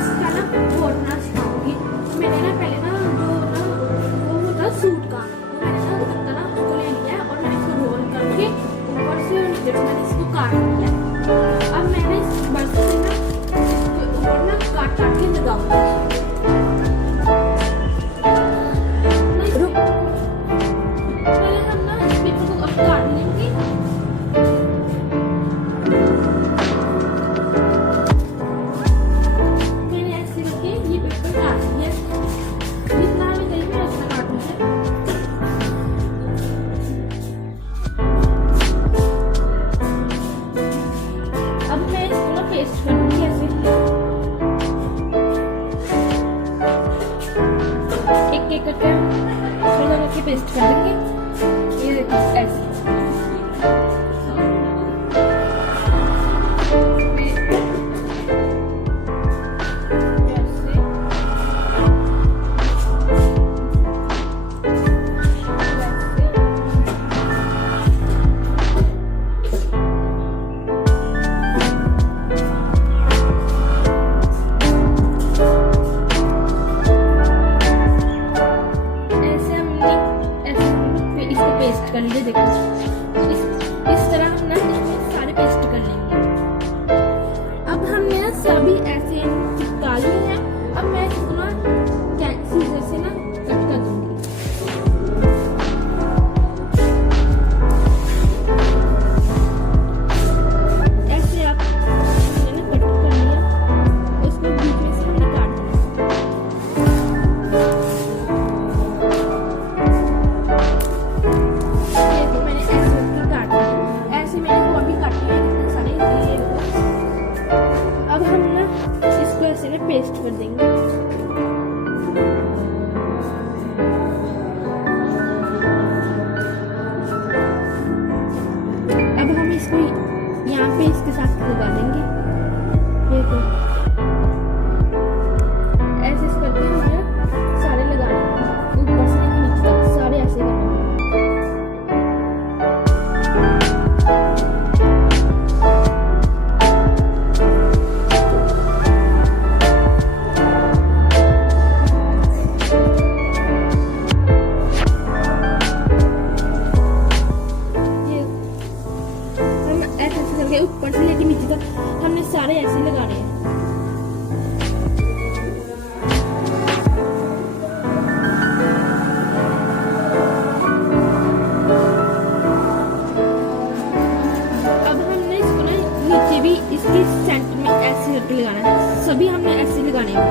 इसका ना बोलना सिखाऊंगी। मैंने ना पहले ना जो ना वो होता सूट का, वो मैंने ना पत्ता ना उसको ले लिया और मैंने इसको रोल करके ऊपर से और नीचे से मैंने इसको काट लिया। अब मैंने इस बस से ना इसके ऊपर ना काट काट के लगाऊंगी। पहले हम ना इस पेपर को अब काट लेंगे। मैंने ऐसे करके ये पेपर काट लिया। जितना भी चाहिए मैं उतना काटूंगी। अब मैं इसको ना पेस्ट करूंगी ऐसे, एक एक करके थोड़ा करके पेस्ट कर देंगे। ये देखो ऐसे पेस्ट कर लीजिए। देखो इस तरह हम ना इसमें सारे पेस्ट कर लेंगे। अब हमने ना सभी ऐसे चिपका लिए हैं। अब मैं इसको ना सीजर से ना कट कर दूंगी। ऐसे आप मैंने कट कर लिया, उसको बीच में से हमने काट दिया। अब हम ना इसको ऐसे में पेस्ट कर देंगे। अब हम इसको यहाँ पे इसके साथ लगा देंगे। देखो ऐसे करके हमें सारे लगा देंगे, ऊपर से लेकर नीचे तक सारे ऐसे करने। ऊपर से लेके नीचे तक हमने सारे ऐसे लगाने हैं। अब हमने इसको ना नीचे भी इसके सेंटर में ऐसे करके लगाना है। सभी हमने ऐसे लगाने हैं।